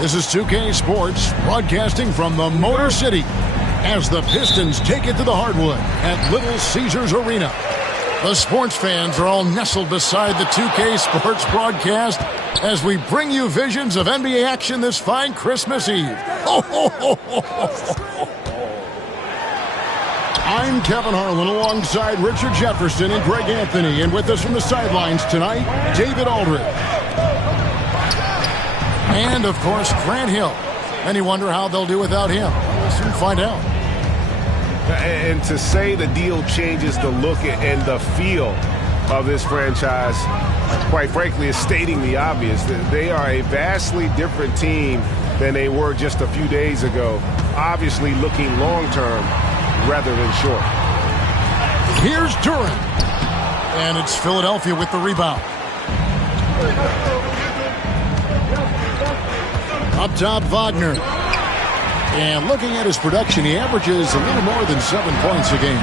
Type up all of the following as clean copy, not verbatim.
This is 2K Sports broadcasting from the Motor City as the Pistons take it to the hardwood at Little Caesars Arena. The sports fans are all nestled beside the 2K Sports broadcast as we bring you visions of NBA action this fine Christmas Eve. I'm Kevin Harlan alongside Richard Jefferson and Greg Anthony, and with us from the sidelines tonight, David Aldridge. And, of course, Grant Hill. And you wonder how they'll do without him. We'll soon find out. And to say the deal changes the look and the feel of this franchise, quite frankly, is stating the obvious. They are a vastly different team than they were just a few days ago. Obviously looking long-term rather than short. Here's Durant. And it's Philadelphia with the rebound. Up top, Wagner. And looking at his production, he averages a little more than 7 points a game.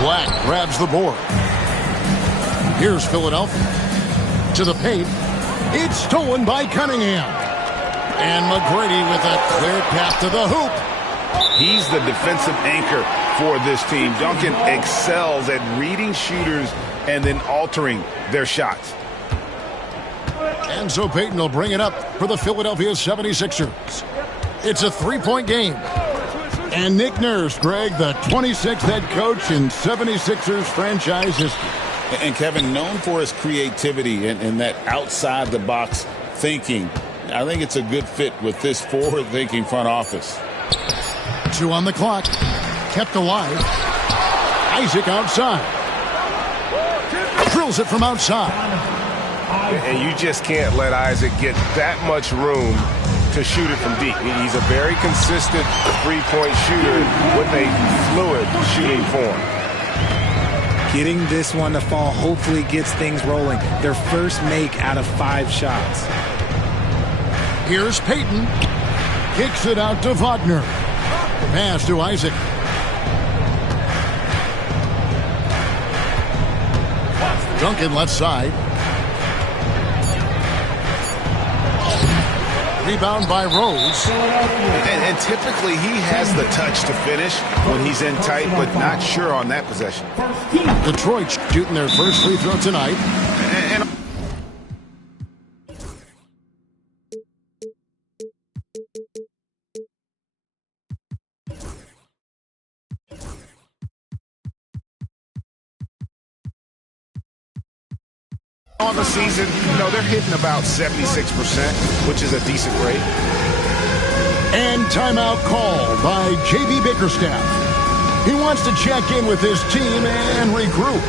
Black grabs the board. Here's Philadelphia. To the paint. It's stolen by Cunningham. And McGrady with a clear path to the hoop. He's the defensive anchor for this team. Duncan excels at reading shooters and then altering their shots. And so Payton will bring it up for the Philadelphia 76ers. It's a three-point game. And Nick Nurse, Greg, the 26th head coach in 76ers franchise history. And Kevin, known for his creativity and that outside-the-box thinking, I think it's a good fit with this forward-thinking front office. 2 on the clock. Kept alive. Isaac outside. Drills it from outside. And you just can't let Isaac get that much room to shoot it from deep. He's a very consistent three-point shooter with a fluid shooting form. Getting this one to fall hopefully gets things rolling. Their first make out of 5 shots. Here's Payton. Kicks it out to Wagner. Pass to Isaac. Duncan left side. Rebound by Rose. And typically he has the touch to finish when he's in tight, but not sure on that possession. Detroit shooting their first free throw tonight. And on the season, they're hitting about 76%, which is a decent rate. And timeout called by J.B. Bickerstaff. He wants to check in with his team and regroup.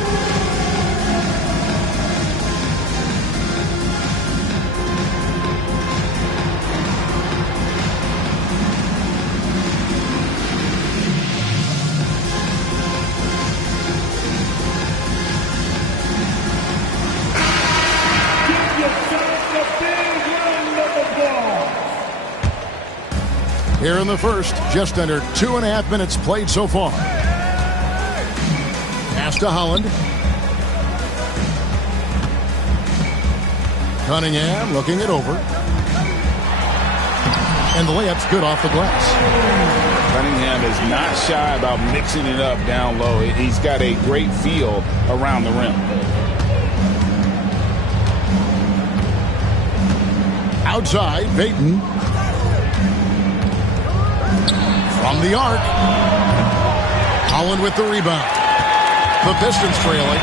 Here in the first, just under 2.5 minutes played so far. Pass to Holland. Cunningham looking it over. And the layup's good off the glass. Cunningham is not shy about mixing it up down low. He's got a great feel around the rim. Outside, Payton. From the arc. Holland with the rebound. The Pistons trailing.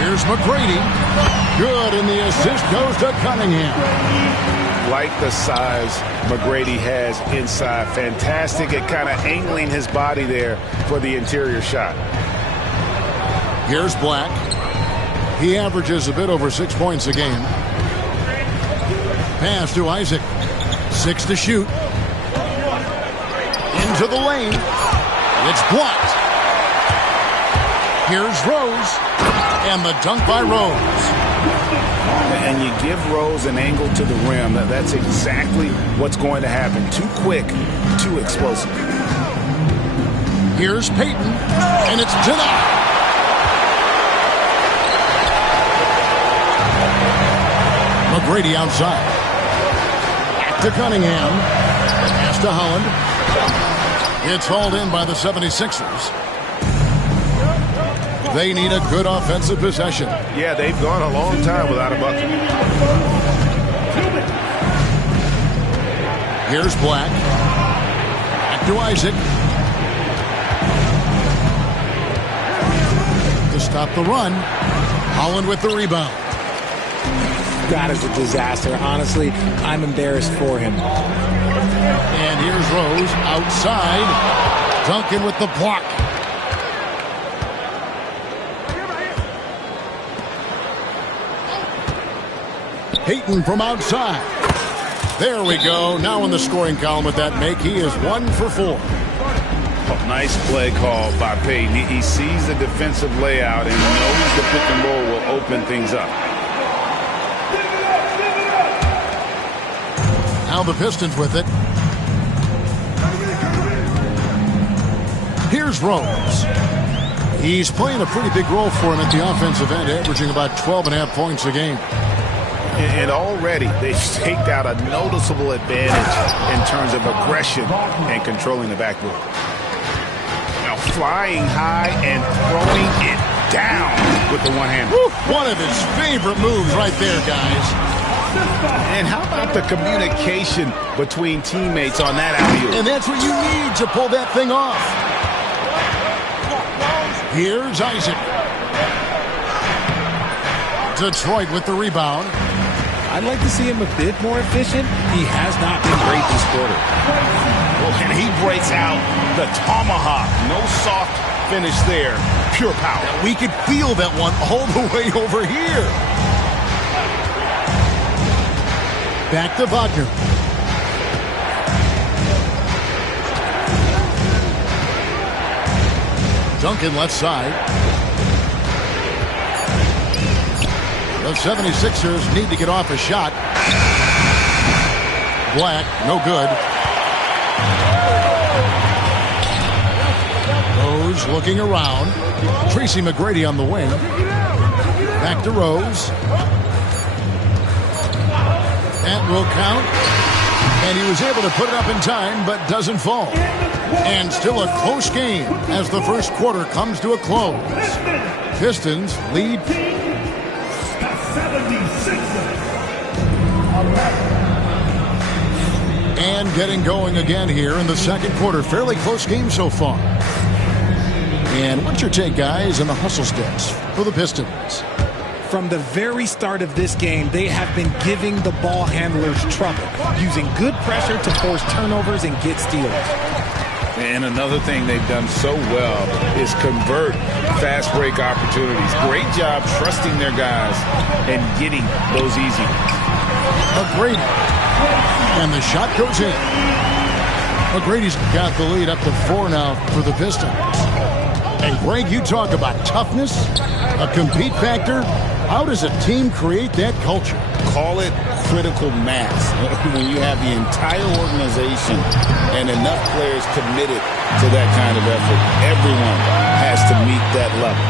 Here's McGrady. Good, and the assist goes to Cunningham. Like the size McGrady has inside. Fantastic at kind of angling his body there for the interior shot. Here's Black. He averages a bit over 6 points a game. Pass to Isaac. 6 to shoot. Into the lane. It's blocked. Here's Rose. And the dunk by Rose. And you give Rose an angle to the rim. That's exactly what's going to happen. Too quick, too explosive. Here's Payton. And it's denied. McGrady outside. Back to Cunningham. Pass to Holland. It's hauled in by the 76ers. They need a good offensive possession. Yeah, they've gone a long time without a bucket. Here's Black. Back to Isaac. To stop the run. Holland with the rebound. That is a disaster. Honestly, I'm embarrassed for him. And here's Rose outside. Duncan with the block. Payton from outside. There we go. Now in the scoring column with that make, he is 1 for 4. Oh, nice play call by Payton. He sees the defensive layout and knows the pick and roll will open things up. Now the Pistons with it. Here's Rose. He's playing a pretty big role for him at the offensive end, averaging about 12.5 points a game. And already they've staked out a noticeable advantage in terms of aggression and controlling the backboard. Now flying high and throwing it down with the one hand. One of his favorite moves right there, guys. And how about the communication between teammates on that alley-oop? And that's what you need to pull that thing off. Here's Isaac. Detroit with the rebound. I'd like to see him a bit more efficient. He has not been great this quarter. Oh, and he breaks out the tomahawk. No soft finish there. Pure power. We could feel that one all the way over here. Back to Wagner. Duncan left side. The 76ers need to get off a shot. Black, no good. Rose looking around. Tracy McGrady on the wing. Back to Rose. That will count. And he was able to put it up in time, but doesn't fall. And still a close game as the first quarter comes to a close. Pistons lead. And getting going again here in the second quarter. Fairly close game so far. And what's your take, guys, on the hustle steps for the Pistons? From the very start of this game, they have been giving the ball handlers trouble, using good pressure to force turnovers and get steals. And another thing they've done so well is convert fast break opportunities. Great job trusting their guys and getting those easy ones. McGrady. And the shot goes in. McGrady's got the lead up to 4 now for the Pistons. And Greg, you talk about toughness, a compete factor. How does a team create that culture? Call it critical mass. When you have the entire organization and enough players committed to that kind of effort, everyone has to meet that level.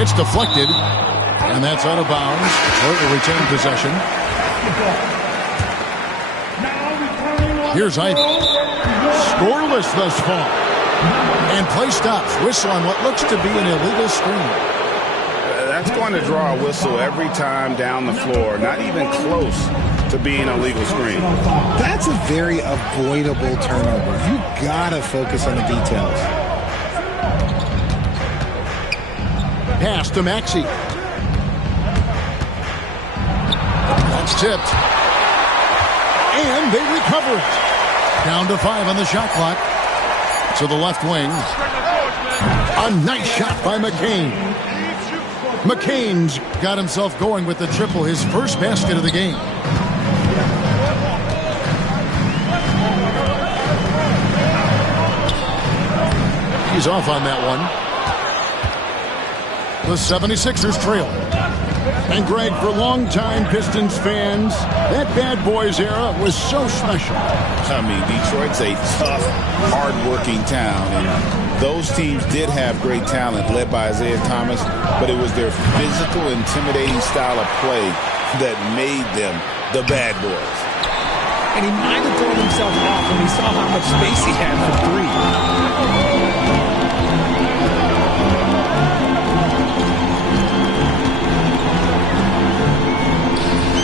It's deflected, and that's out of bounds. Detroit will retain possession. Here's Ivey. Scoreless thus far. And play stops. Whistle on what looks to be an illegal screen. That's going to draw a whistle every time down the floor. Not even close to being a legal screen. That's a very avoidable turnover. You gotta focus on the details. Pass to Maxey. That's tipped. And they recover it. Down to 5 on the shot clock. To the left wing. A nice shot by McCain. McCain's got himself going with the triple, his first basket of the game. He's off on that one. The 76ers trail. And Greg, for longtime Pistons fans, that Bad Boys era was so special. I mean, Detroit's a tough, hard-working town, and those teams did have great talent led by Isaiah Thomas, but it was their physical, intimidating style of play that made them the bad boys. And he might have thrown himself off when he saw how much space he had for three.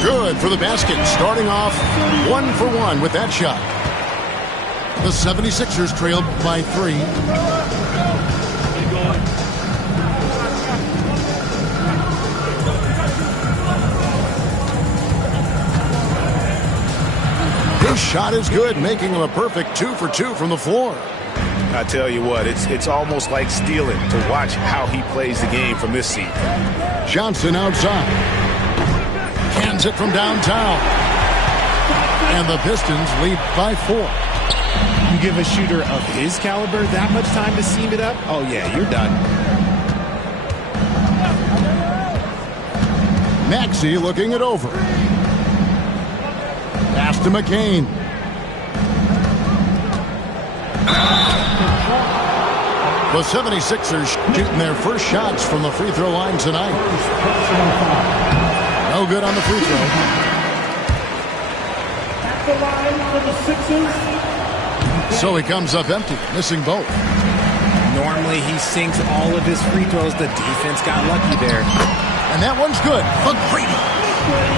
Good for the basket, starting off 1 for 1 with that shot. The 76ers trailed by 3. His shot is good, making him a perfect 2 for 2 from the floor. I tell you what, it's almost like stealing to watch how he plays the game from this seat. Johnson outside. Cans it from downtown. And the Pistons lead by 4. You give a shooter of his caliber that much time to seam it up? Oh, yeah, you're done. Maxey looking it over. Pass to McCain. The 76ers shooting their first shots from the free throw line tonight. No good on the free throw. At the line for the Sixers. So he comes up empty, missing both. Normally he sinks all of his free throws. The defense got lucky there. And that one's good. McGrady.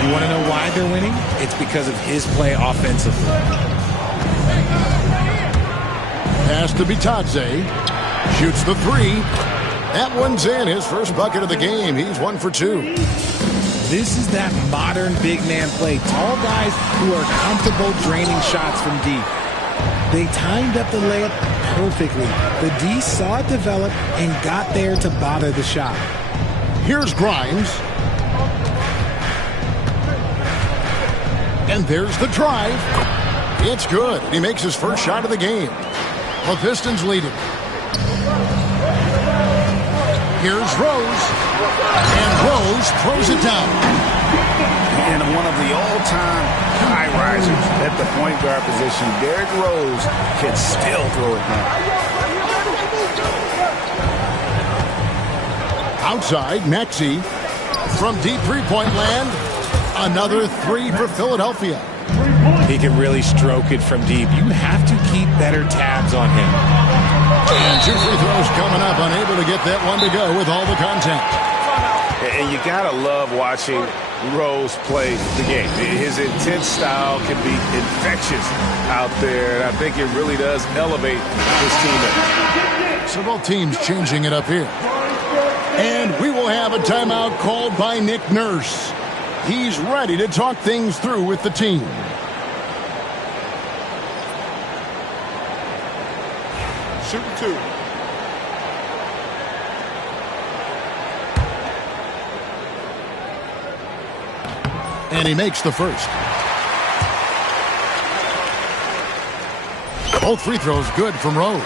You want to know why they're winning? It's because of his play offensively. Pass to Bitadze. Shoots the 3. That one's in. His first bucket of the game. He's 1 for 2. This is that modern big man play. Tall guys who are comfortable draining shots from deep. They timed up the layup perfectly. The D saw it develop and got there to bother the shot. Here's Grimes. And there's the drive. It's good. He makes his first shot of the game. The Pistons lead it. Here's Rose. And Rose throws it down. And one of the all-time high risers at the point guard position, Derrick Rose, can still throw it down. Outside, Maxey. From deep three-point land. Another 3 for Philadelphia. He can really stroke it from deep. You have to keep better tabs on him. And 2 free throws coming up. Unable to get that one to go with all the contact. And you gotta love watching Rose play the game. His intense style can be infectious out there, and I think it really does elevate his teammates. So both teams changing it up here. And we will have a timeout called by Nick Nurse. He's ready to talk things through with the team. Shooting 2. And he makes the first. Both free throws good from Rose.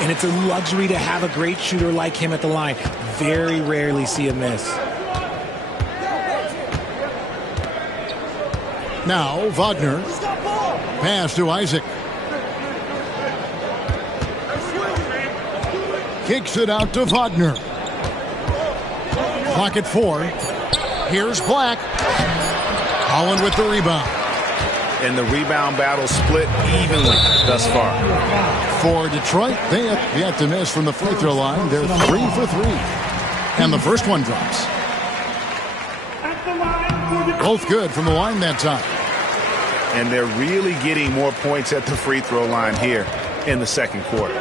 And it's a luxury to have a great shooter like him at the line. Very rarely see a miss. Now Wagner. Pass to Isaac. Kicks it out to Wagner. Clock at 4. Here's Black. Holland with the rebound. And the rebound battle split evenly thus far. For Detroit, they have yet to miss from the free throw line. They're 3 for 3. And the first one drops. Both good from the line that time. And they're really getting more points at the free throw line here in the second quarter.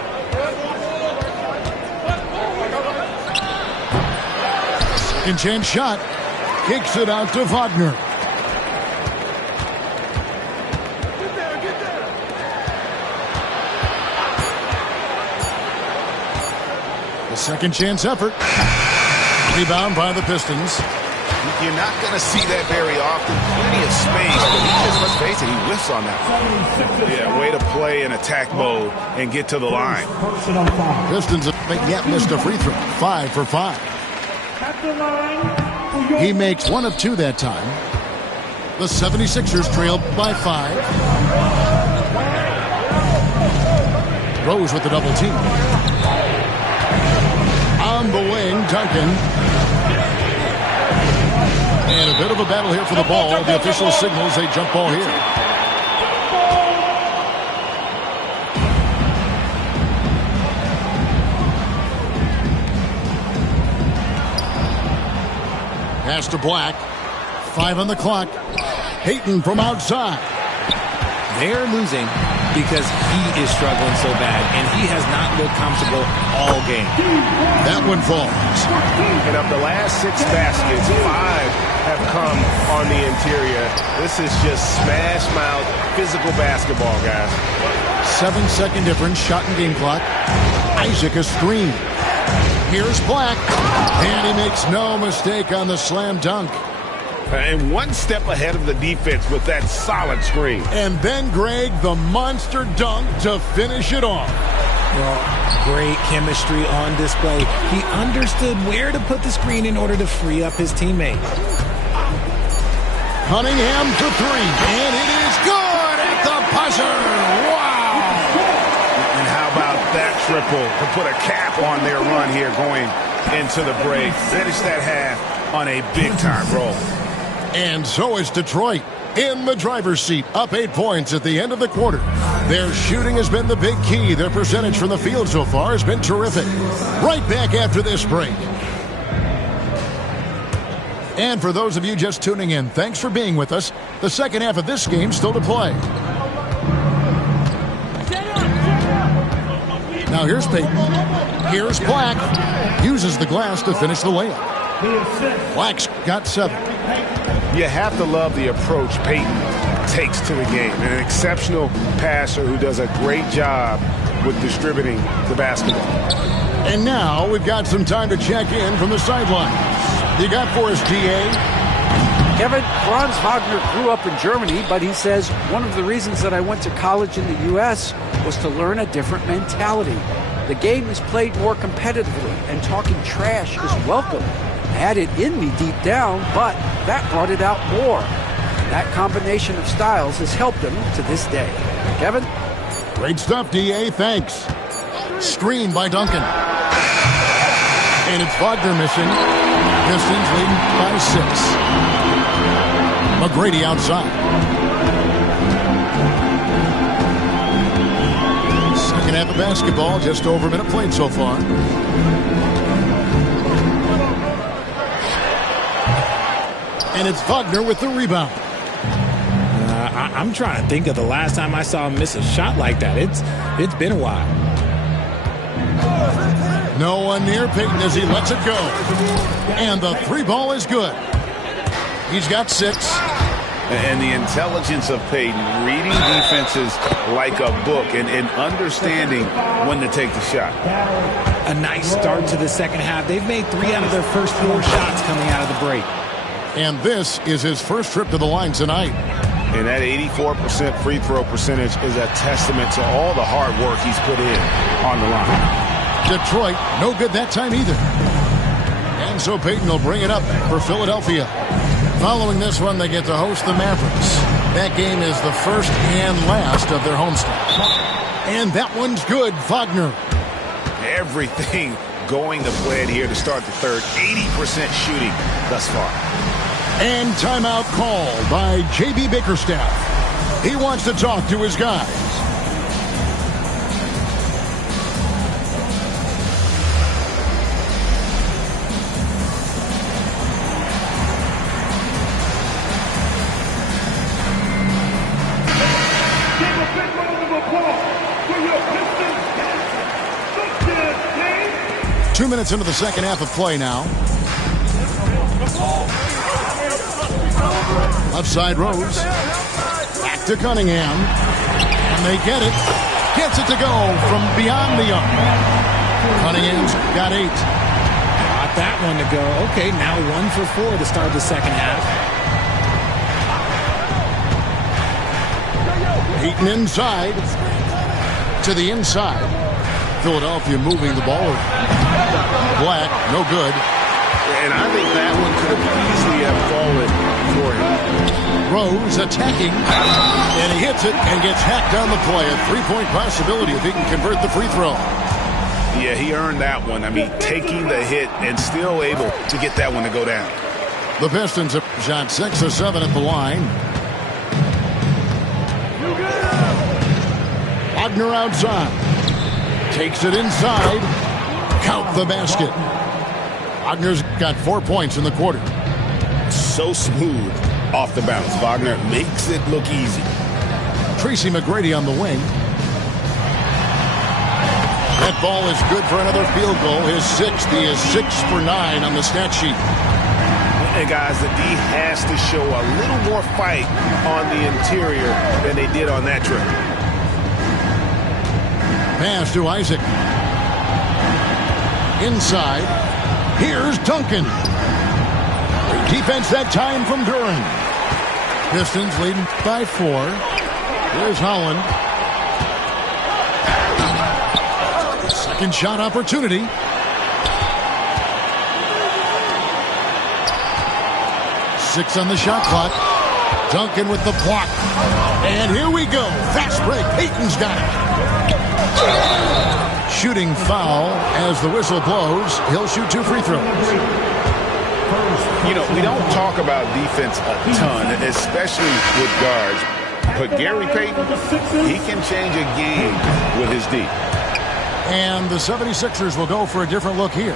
Second chance shot. Kicks it out to Wagner. The second chance effort. Rebound by the Pistons. You're not going to see that very often. Plenty of space, but he just, let's face it, he whiffs on that. Yeah, way to play in attack mode and get to the line. Pistons have yet missed a free throw. 5 for 5. He makes 1 of 2 that time. The 76ers trail by 5. Rose with the double team. On the wing, Duncan. And a bit of a battle here for the ball. The official signals a jump ball here. Pass to Black. 5 on the clock. Payton from outside. They're losing because he is struggling so bad, and he has not looked comfortable all game. That one falls. And of the last 6 baskets, 5 have come on the interior. This is just smash mouth physical basketball, guys. 7-second difference, shot and game clock. Isaac a screen. Here's Black, and he makes no mistake on the slam dunk. And one step ahead of the defense with that solid screen. And then, Greg, the monster dunk to finish it off. Well, great chemistry on display. He understood where to put the screen in order to free up his teammate. Cunningham for 3, and it is good at the buzzer. Wow! And how about that triple to put a cap on their run here going into the break. Finish that half on a big-time roll. And so is Detroit in the driver's seat, up 8 points at the end of the quarter. Their shooting has been the big key. Their percentage from the field so far has been terrific. Right back after this break. And for those of you just tuning in, thanks for being with us. The second half of this game still to play. Now here's Payton. Here's Black. Uses the glass to finish the layup. Black's got 7. You have to love the approach Payton takes to the game. An exceptional passer who does a great job with distributing the basketball. And now we've got some time to check in from the sidelines. You got for us, G.A.? Kevin, Franz Wagner grew up in Germany, but he says one of the reasons that I went to college in the U.S. was to learn a different mentality. The game is played more competitively, and talking trash is welcome. I had it in me deep down, but that brought it out more. That combination of styles has helped him to this day. Kevin? Great stuff, D.A. Thanks. Screen by Duncan. And it's Wagner missing. Pistons leading by 6. McGrady outside. Second half of basketball, just over a minute played so far. And it's Wagner with the rebound. I'm trying to think of the last time I saw him miss a shot like that. It's been a while. No one near Payton as he lets it go. And the 3 ball is good. He's got 6. And the intelligence of Payton, reading defenses like a book and understanding when to take the shot. A nice start to the second half. They've made 3 out of their first 4 shots coming out of the break. And this is his first trip to the line tonight. And that 84% free throw percentage is a testament to all the hard work he's put in on the line. Detroit, no good that time either. And so Payton will bring it up for Philadelphia. Following this one, they get to host the Mavericks. That game is the first and last of their homestand. And that one's good, Wagner. Everything going to plan here to start the third. 80% shooting thus far. And timeout called by J.B. Bickerstaff. He wants to talk to his guys. Give a big round of applause for your Pistons football team. 2 minutes into the second half of play now. Left side Rose. Back to Cunningham. And they get it. Gets it to go from beyond the arc. Cunningham's got 8. Got that one to go. Okay, now 1 for 4 to start the second half. Payton inside. To the inside. Philadelphia moving the ball around. Black, no good. And I think that one could have easily have fallen for him. Rose attacking, and he hits it and gets hacked on the play. A 3-point possibility if he can convert the free throw. Yeah, he earned that one. I mean, taking the hit and still able to get that one to go down. The Pistons have shot 6 of 7 at the line. Wagner outside. Takes it inside. Count the basket. Wagner's got 4 points in the quarter. So smooth off the bounce. Wagner makes it look easy. Tracy McGrady on the wing. That ball is good for another field goal. His 6th. He is 6 for 9 on the stat sheet. And guys, the D has to show a little more fight on the interior than they did on that trip. Pass to Isaac. Inside. Here's Duncan. Great defense that time from Duren. Pistons leading by 4. Here's Holland. Second shot opportunity. Six on the shot clock. Duncan with the block. And here we go. Fast break. Payton's got it. Shooting foul as the whistle blows. He'll shoot 2 free throws. You know, we don't talk about defense a ton, especially with guards. But Gary Payton, he can change a game with his D. And the 76ers will go for a different look here.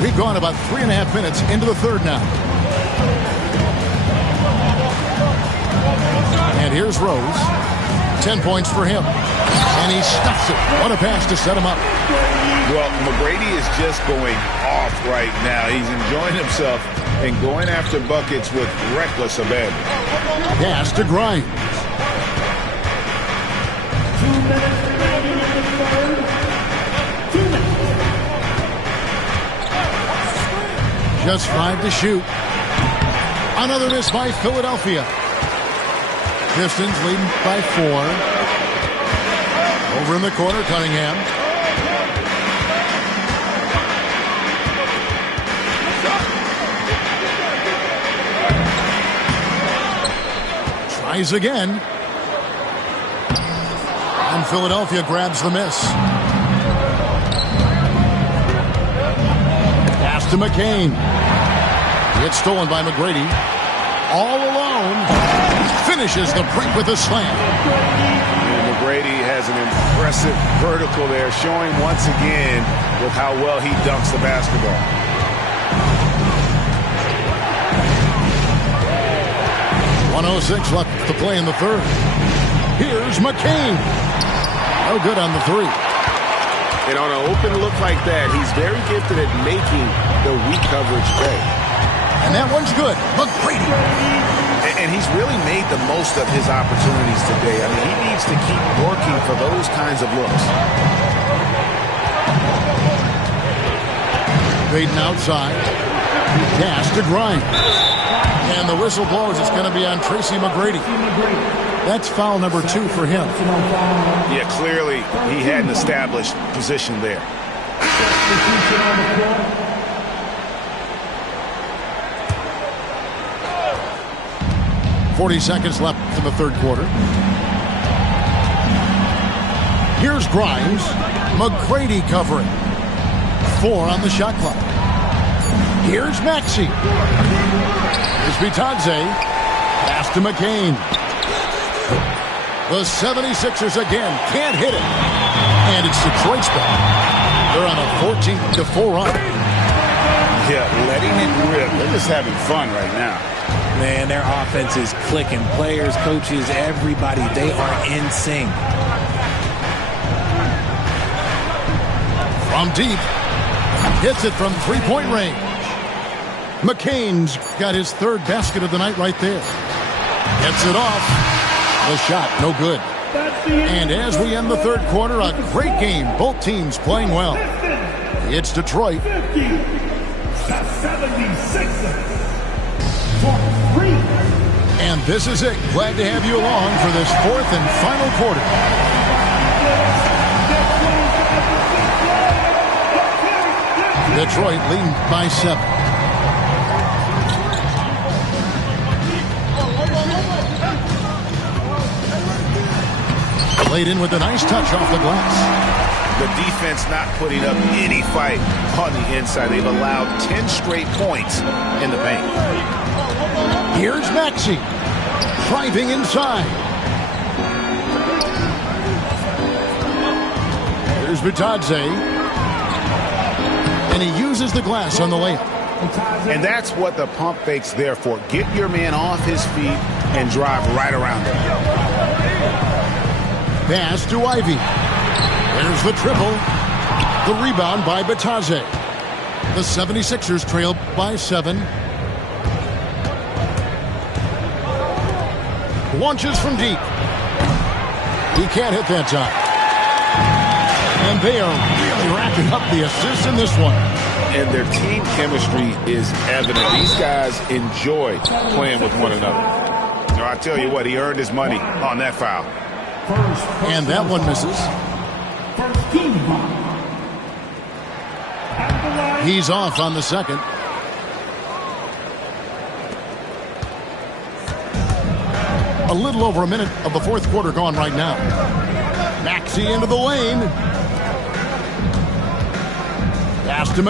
We've gone about 3.5 minutes into the third now. And here's Rose. 10 points for him. And he stuffs it. What a pass to set him up. Well, McGrady is just going off right now. He's enjoying himself and going after buckets with reckless abandon. Pass to Grimes. 2 minutes remaining in the third. 2 minutes. Just 5 to shoot. Another miss by Philadelphia. Pistons leading by 4. Over in the corner, Cunningham. Tries again. And Philadelphia grabs the miss. Pass to McCain. It's stolen by McGrady. All alone. Finishes the break with a slam. And McGrady has an impressive vertical there, showing once again with how well he dunks the basketball. .106 left to play in the third. Here's McCain. No good on the 3. And on an open look like that, he's very gifted at making the weak coverage pay. And that one's good. McGrady. And he's really made the most of his opportunities today. I mean, he needs to keep working for those kinds of looks. Payton outside. Pass to Grimes. And the whistle blows. It's going to be on Tracy McGrady. That's foul number 2 for him. Yeah, clearly he had an established position there. 40 seconds left in the third quarter. Here's Grimes. McGrady covering. 4 on the shot clock. Here's Maxey. Here's Bitadze. Pass to McCain. The 76ers again can't hit it. And it's Detroit's ball. They're on a 14-4 run. Yeah, letting it rip. They're just having fun right now. Man, their offense is clicking. Players, coaches, everybody, they are in sync. From deep. Hits it from 3-point range. McCain's got his 3rd basket of the night right there. Gets it off. The shot, no good. And as we end the third quarter, a great game. Both teams playing well. It's Detroit. 50. The 76ers. For 3. And this is it. Glad to have you along for this 4th and final quarter. Detroit leading by 7. Laid in with a nice touch off the glass. The defense not putting up any fight on the inside. They've allowed 10 straight points in the paint. Here's Maxey driving inside. Here's Bitadze. And he uses the glass on the layup. And that's what the pump fake's there for. Get your man off his feet and drive right around him. Pass to Ivey. There's the triple. The rebound by Bitadze. The 76ers trail by 7. Launches from deep. He can't hit that time. And they are really racking up the assists in this one. And their team chemistry is evident. These guys enjoy playing with one another. Now, I tell you what, he earned his money on that foul. And that one misses. He's off on the second. A little over a minute of the fourth quarter gone right now. Maxey into the lane. Pass to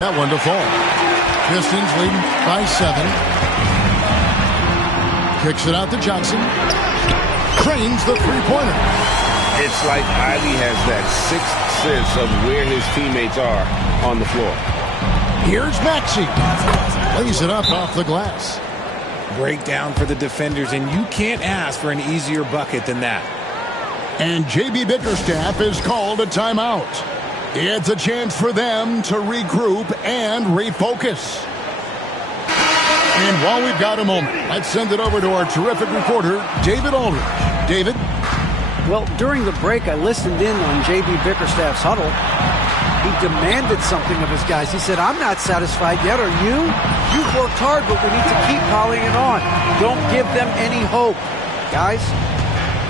that one to fall. Pistons leading by 7. Kicks it out to Johnson. Trains the three-pointer. It's like Ivey has that sixth sense of where his teammates are on the floor. Here's Maxey. Lays it up off the glass. Breakdown for the defenders, and you can't ask for an easier bucket than that. And J.B. Bickerstaff is called a timeout. It's a chance for them to regroup and refocus. And while we've got a moment, let's send it over to our terrific reporter, David Aldridge. David? Well, during the break, I listened in on J.B. Bickerstaff's huddle. He demanded something of his guys. He said, I'm not satisfied yet, are you? You've worked hard, but we need to keep piling it on. Don't give them any hope. Guys?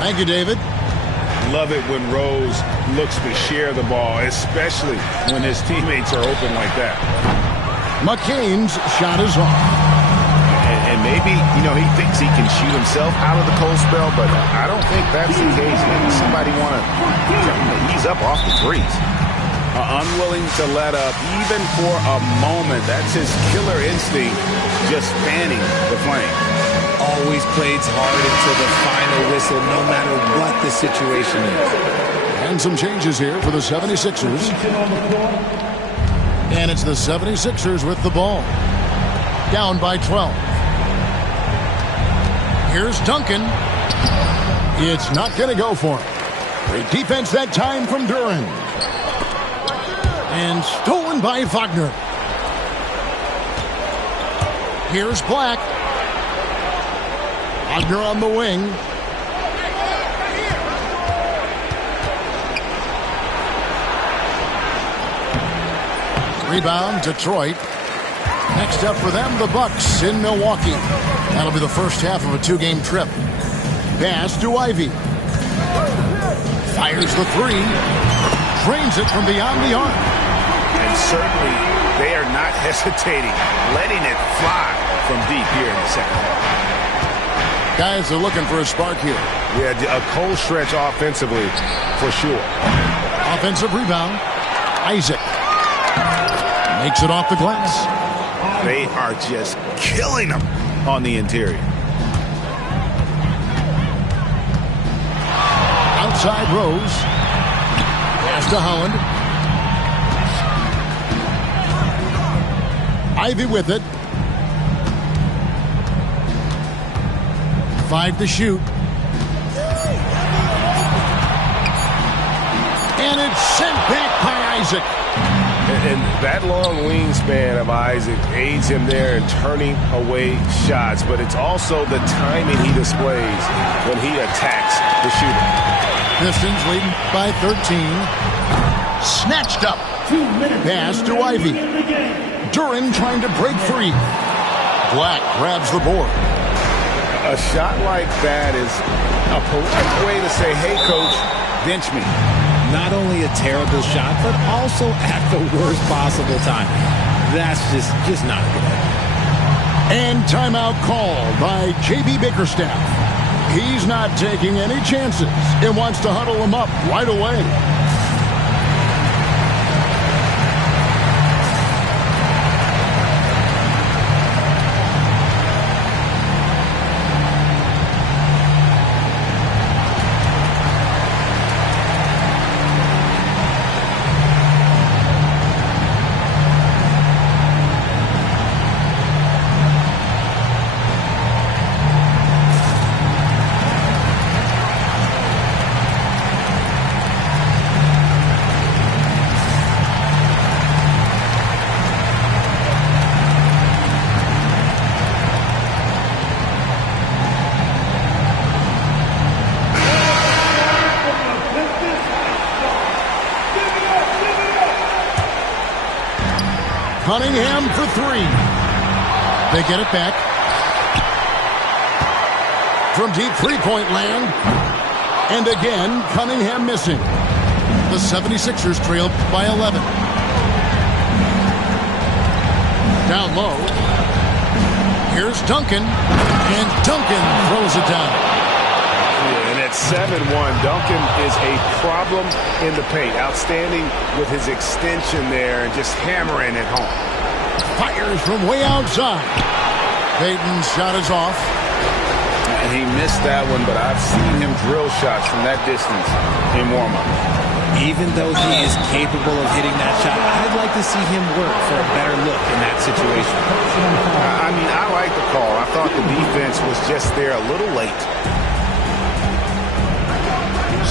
Thank you, David. Love it when Rose looks to share the ball, especially when his teammates are open like that. McCain's shot is off. And maybe, he thinks he can shoot himself out of the cold spell, but I don't think that's the case. Maybe somebody want to ease up off the threes. Unwilling to let up, even for a moment. That's his killer instinct, just fanning the flame. Always plays hard until the final whistle, no matter what the situation is. And some changes here for the 76ers. And it's the 76ers with the ball. Down by 12. Here's Duncan. It's not going to go for him. Great defense that time from Duren. And stolen by Wagner. Here's Black. Wagner on the wing. Rebound, Detroit. Next up for them, the Bucks in Milwaukee. That'll be the first half of a 2-game trip. Pass to Ivey. Fires the three. Drains it from beyond the arc. And certainly they are not hesitating, letting it fly from deep here in the second half. Guys are looking for a spark here. Yeah, a cold stretch offensively, for sure. Offensive rebound. Isaac makes it off the glass. They are just killing them on the interior. Outside Rose. Pass to Holland. Ivey with it. 5 to shoot. And it's sent back by Isaac. And that long wingspan of Isaac aids him there in turning away shots, but it's also the timing he displays when he attacks the shooter. Pistons leading by 13. Snatched up. Pass to Ivey. Duren trying to break free. Black grabs the board. A shot like that is a polite way to say, hey, coach, bench me. Not only a terrible shot, but also at the worst possible time. That's just not a good idea. And timeout called by J.B. Bickerstaff. He's not taking any chances and wants to huddle them up right away. Cunningham for three. They get it back. From deep three-point land. And again, Cunningham missing. The 76ers trail by 11. Down low. Here's Duncan. And Duncan throws it down. And at 7-1, Duncan is a problem in the paint. Outstanding with his extension there and just hammering it home. Fires from way outside. Payton's shot is off. And he missed that one, but I've seen him drill shots from that distance in warm-up. Even though he is capable of hitting that shot, I'd like to see him work for a better look in that situation. I mean, I like the call. I thought the defense was just there a little late.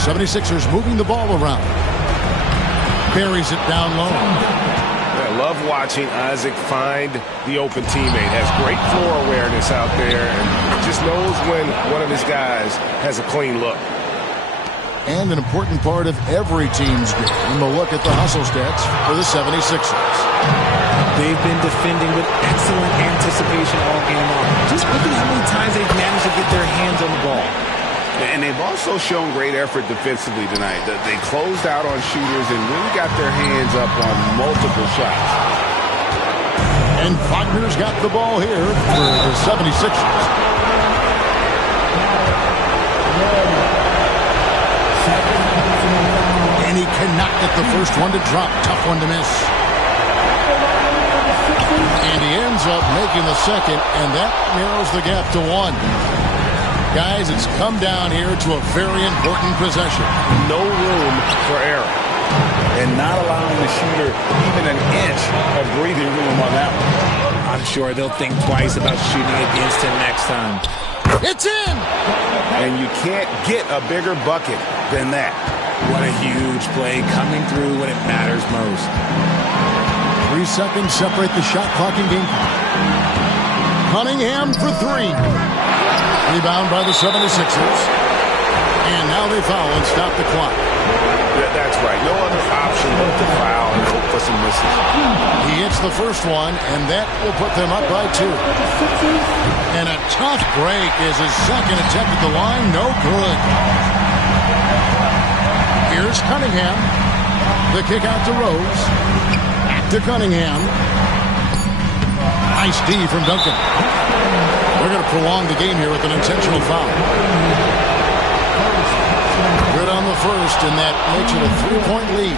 76ers moving the ball around. Buries it down low. I love watching Isaac find the open teammate. Has great floor awareness out there and just knows when one of his guys has a clean look. And an important part of every team's game, a look at the hustle stats for the 76ers. They've been defending with excellent anticipation all game long. Just look at how many times they've managed to get their hands on the ball. And they've also shown great effort defensively tonight. They closed out on shooters and really got their hands up on multiple shots. And Wagner's got the ball here for the 76ers. And he cannot get the first one to drop. Tough one to miss. And he ends up making the second, and that narrows the gap to one. Guys, it's come down here to a very important possession. No room for error. And not allowing the shooter even an inch of breathing room on that one. I'm sure they'll think twice about shooting against him next time. It's in! And you can't get a bigger bucket than that. What a huge play coming through when it matters most. 3 seconds separate the shot clock and game clock. Cunningham for three. Rebound by the 76ers. And now they foul and stop the clock. That's right. No other option but to foul and hope for some misses. He hits the first one, and that will put them up by 2. And a tough break is his second attempt at the line. No good. Here's Cunningham. The kick out to Rose. Back to Cunningham. Nice D from Duncan. They're going to prolong the game here with an intentional foul. Good on the first, and that makes it a 3-point lead.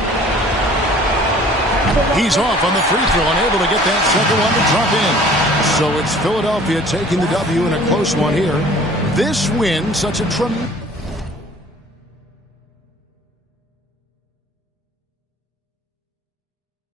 He's off on the free throw, unable to get that second one to drop in. So it's Philadelphia taking the W in a close one here. This win, such a tremendous...